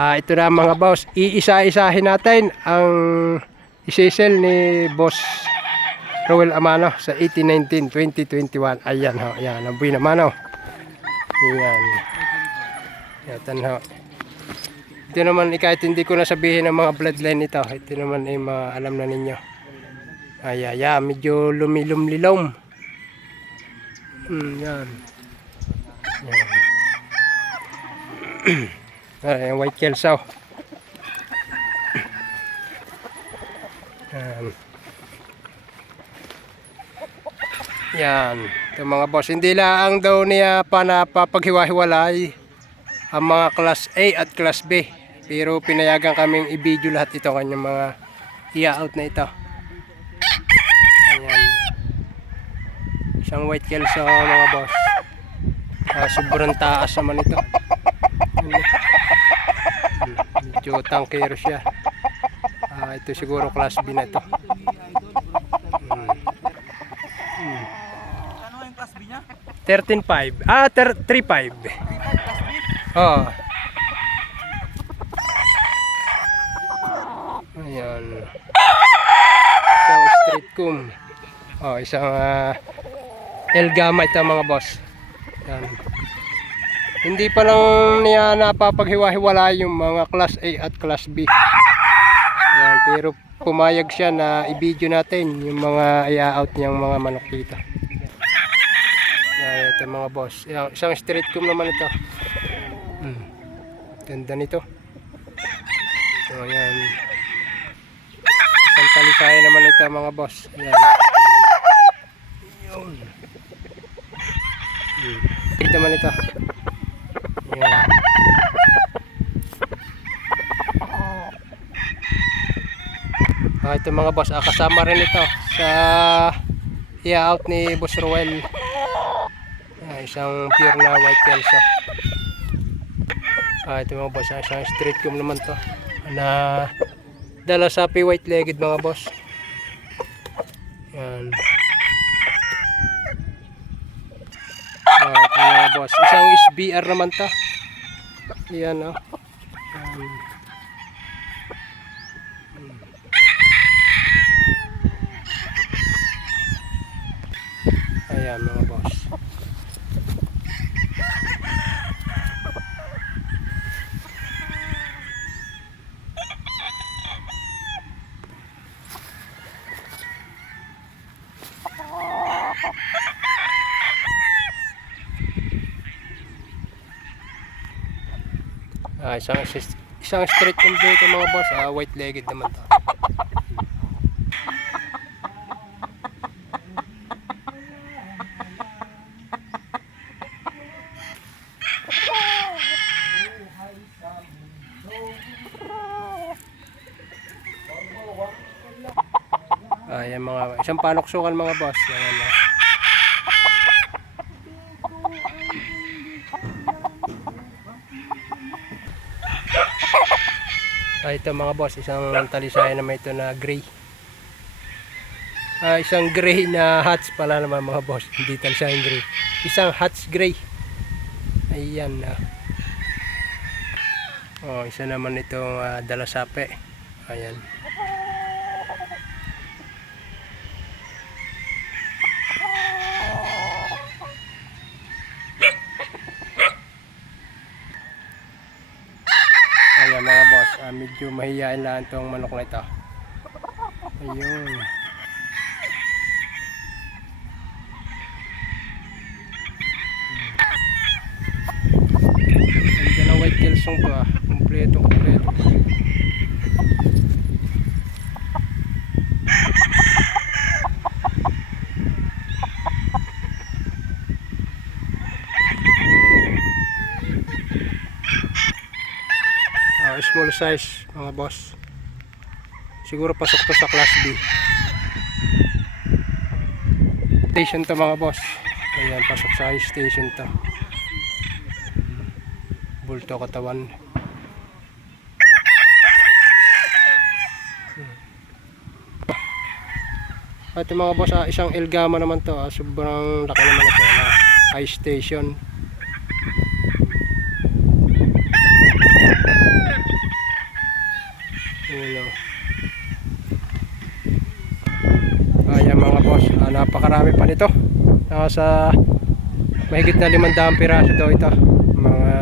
Ah, ito na mga boss, iisa-isahin natin ang isisel ni Boss Roel Amano sa 1819 2021. Ayan ho, ayan, ang buhay naman ho. Ayan. Yan ho. Ito naman, kahit hindi ko nasabihin ang mga bloodline nito, ito naman ay mga alam na ninyo. Ay, ay, ay, medyo lumilum-lilom. Hmm, yan. Yan. Ay, yung white kelsaw. Yan. Yan. Ito mga boss. Hindi lang daw niya pa napapaghiwa-hiwalay ang mga class A at class B. Pero pinayagan kaming i-video lahat ito kanyang mga i-out na ito. Ayan. Isang white kelso mga boss. Ah, sobrang taas naman ito. Medyo tankero siya. Ah, ito siguro class B na ito. Hmm. Hmm. Ano yung class B niya? 13.5. Ah, ter- 3.5. 3.5 class B? Oo. Ayan. Isang street cum. Oh, isang ah, El Gama ito mga boss. Yan. Hindi pa lang niya napapaghiwa-hiwala yung mga class A at class B. Yan, pero pumayag siya na i-video natin yung mga i-out niyang mga manok dito. Yan, ito mga boss. Yan, isang street cum naman ito. Hmm. Ganda nito. So, ayan. Isang talisay naman ito mga boss. Ayan. Yun. Hmm. Ito naman ito. Ah, ito mga boss, ah, kasama rin ito sa i-out ni Boss Ruel. Ah, isang pure na white kelso. Ah, ito mga boss, ah, isang street cum naman to. Na dala sa white legged mga boss. Yan. Ah, ito mga boss, isang SBR naman to. Yan oh. Yan. Ayan mga boss. Ah, isang isang straight complete mga boss, ah, white legged naman to. Ayan mga isang panoksukan mga boss. Ayan na. Ah, ito mga boss, isang talisay naman ito na gray. Ah, isang gray na hats pala naman mga boss, hindi talisay gray. Isang hats gray. Ayan na. Oh, isa naman itong ah, dalasape. Ayan. Ayan mga boss, ah, medyo mahihain lang itong manok na ito. Ayun. Ganda ng white kelsong to ah. Kompleto, kompleto. Ah, small size mga boss. Siguro pasok to sa class B. Station to mga boss. Ayan, pasok sa high station to. Bulto katawan. At mga boss, ah, isang Elgama naman to. Ah, sobrang laki naman ito. Ano, high station. Napakarami pa nito. Nasa mahigit na 500 piraso daw ito. Mga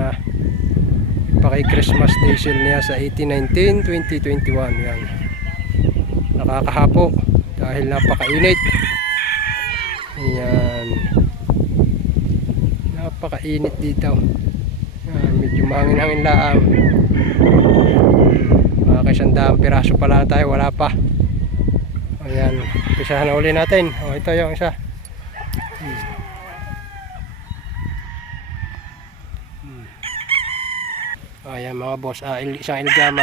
pakay Christmas diesel niya sa 1819 2021 yan. Nakakahapo dahil napakainit. Ayan. Napakainit dito. Ayan, medyo mahangin-hangin lang. Mga kaisandaan piraso pa lang tayo, wala pa. Ayan, isa na uli natin. O, ito yung isa. Hmm. Hmm. Ayan mga boss, ah, il- isang ilgama.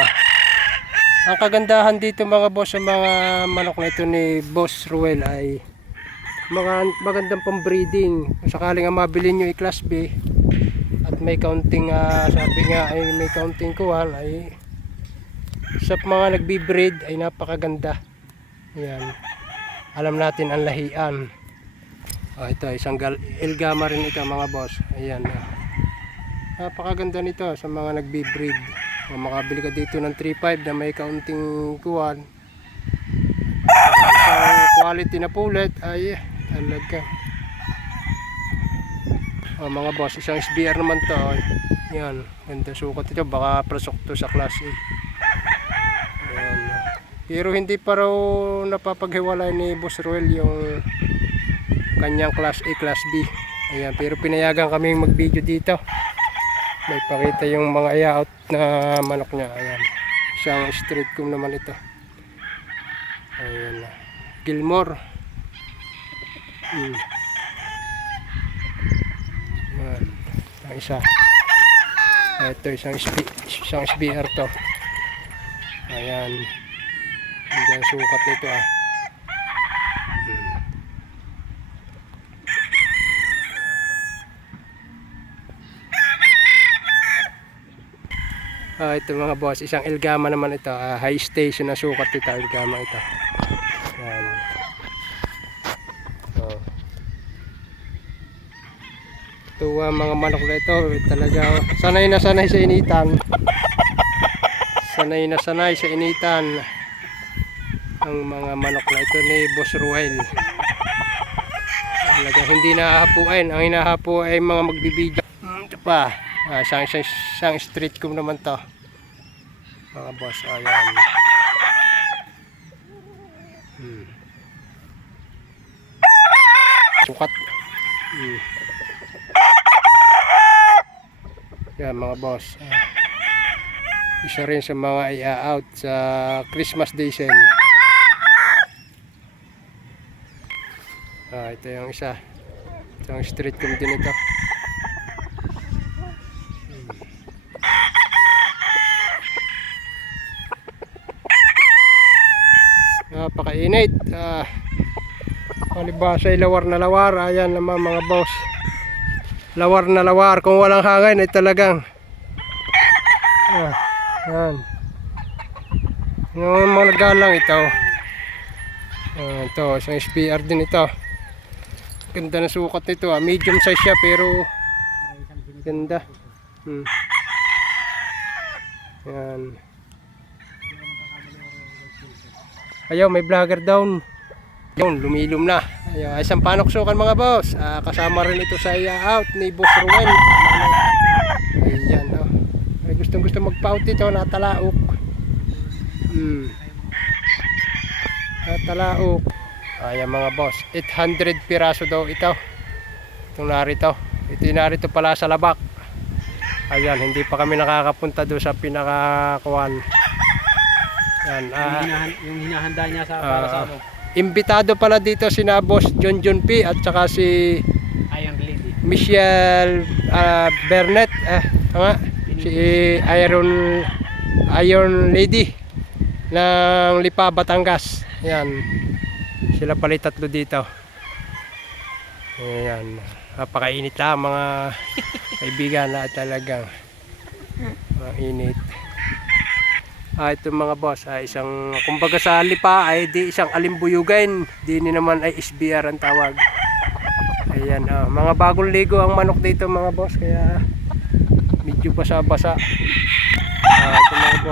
Ang kagandahan dito mga boss sa mga manok na ito ni Boss Ruel ay mga magandang pang-breeding. Kung sakaling nga mabili nyo i-class B at may counting, ah, sabi nga ay may counting kuwan ay sa mga nagbi-breed ay napakaganda. Yan. Alam natin ang lahian. Oh, ito isang Elgama rin ito mga boss. Ayan. ah. Napakaganda nito sa mga nagbi-breed. Kung makabili ka dito ng 3.5 na may kaunting kuwan. Isang quality na pulet ay talaga. Oh, mga boss, isang SBR naman to. oh. Yan, ganda sukat ito. Baka pasok to sa class A. Pero hindi pa raw napapaghiwalay ni Boss Roel yung kanyang class A, class B. Ayan, pero pinayagan kaming mag-video dito. May pakita yung mga layout na manok niya. Ayan. Isang street comb naman ito. Ayan. Gilmore. Hmm. Ayan. Ang isa. Ito isang, SB, isang SBR to. Ayan. Hindi ang sukat nito ah. Ah, ito mga boss, isang Elgama naman ito. ah, high station na sukat ito, Elgama ito. Yan. Oh. Ito ah, mga manok na ito, talaga sanay na sanay sa initan. Sanay na sanay sa initan ang mga manok na ito ni Boss Ruel. Talaga hindi nahahapuin. Ang hinahapo ay mga magbibideo. Hmm, Ito pa. Ah, isang, isang, isang street comb naman to. Mga boss, ayan. Hmm. Sukat. Hmm. Yan mga boss. Ah. Isa rin sa mga i-out sa Christmas diesel. Ah, ito yung isa. Isang street comb din ito. Napakainit. Ah, palibasa ay lawar na lawar. Ayan naman mga boss. Lawar na lawar. Kung walang hangin ay talagang ah, yan. Yung mga nagalang ito. Ah, ito, isang SPR din ito. Ganda na sukat nito. Ah. Medium size siya pero ganda. Hmm. Yan. Ayaw, may vlogger down. Yun, lumilom na. Ayaw, ay isang panoksukan mga boss. Ah, kasama rin ito sa out ni Boss Ruel. Ayan, oh. Ay, gustong gusto magpaut ito, natalaok. Hmm. Natalaok. Ayan mga boss, 800 piraso daw ito. Itong narito. Ito yung narito pala sa labak. Ayan, hindi pa kami nakakapunta doon sa pinakakuan. Yan, Yung, ah, hinahan- yung hinahanda niya sa Ah. para sa ano, imbitado pala dito si na boss John John P at saka si Iron Lady. Michelle ah, Bernet eh tama si Iron Iron Lady ng Lipa Batangas yan sila pala tatlo dito ayan napakainit lang mga kaibigan na talagang mainit Ah, ito mga boss, ah, isang kumbaga sa lipa ay di isang alimbuyugan, di ni naman ay SBR ang tawag. Ayan, ah, mga bagong ligo ang manok dito mga boss, kaya medyo basa-basa. Ah, ito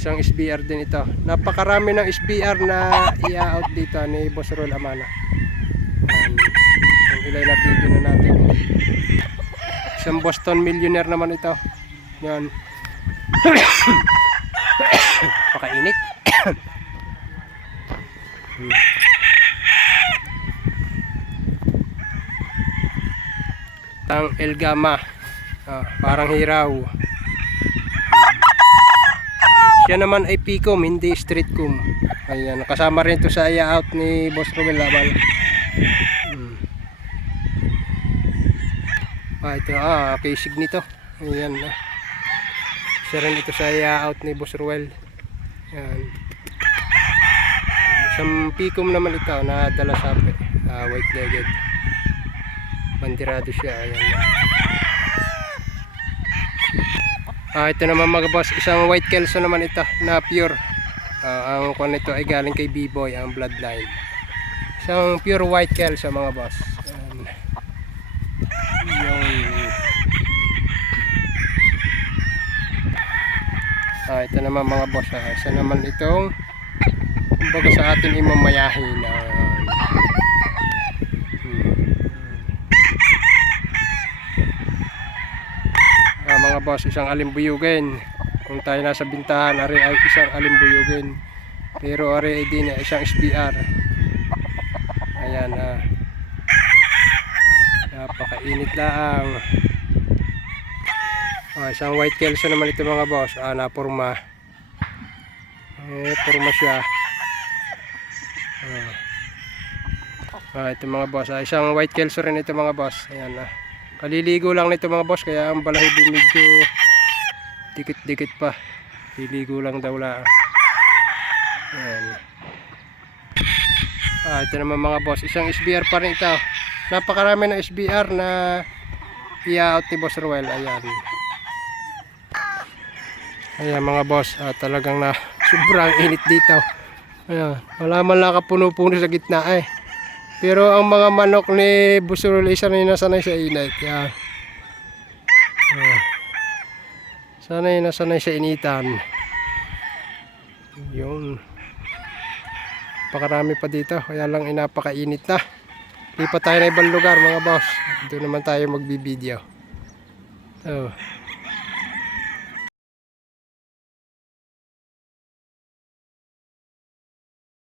isang SBR din ito. Napakarami ng SBR na i-out dito ni Boss Rol Amana. Sila yung nag-video na natin. Isang Boston millionaire naman ito. Yan. Pakainit. Hmm. Ang El Gama. Ah, parang hiraw. Siya naman ay Picom, hindi Street Com. Ayan, kasama rin to sa iya out ni Boss Romel Laban. Hmm. Ah, ito, ah, kisig nito. Ayan. ah. Siya rin ito sa iya out ni Boss Ruel. Ayan. Isang Picom naman ito na dala sa ah, white legged. Bandirado siya. Ayan. Ah, ito naman mga boss, isang white kelso naman ito na pure. Ah, ang kung ito ay galing kay B-Boy, ang bloodline. Isang pure white kelso mga boss. Ayan. Yung... Ah, ito naman mga boss, ah, isa naman itong kumbaga sa atin imamayahin. Ah, Ah, boss, isang alimbuyugin. Kung tayo nasa bintahan, ari ay isang alimbuyugin. Pero ari ay din isang SBR. Ayan ah. Napakainit lang. Ah, isang white kelso naman ito mga boss. Ah, napurma. Eh, purma siya. Ah. Ah, ito mga boss. Ah, isang white kelso rin ito mga boss. Ayan ah. Kaliligo lang nito mga boss kaya ang balahibo medyo dikit-dikit pa. Liligo lang daw lang. Ayan. Ah, ito naman mga boss. Isang SBR pa rin ito. Napakarami ng SBR na i-out ni Boss Ruel. Ayan. Ayan mga boss. Ah, talagang na sobrang init dito. Ayan. Wala man lang kapuno-puno sa gitna eh. Pero ang mga manok ni Busurul isa na nasanay sa init. Yan. Oh. Sanay nasanay sa initan. Yun. Pakarami pa dito. Kaya lang inapakainit na. Lipat tayo na ibang lugar mga boss. Doon naman tayo magbibideo. Oh.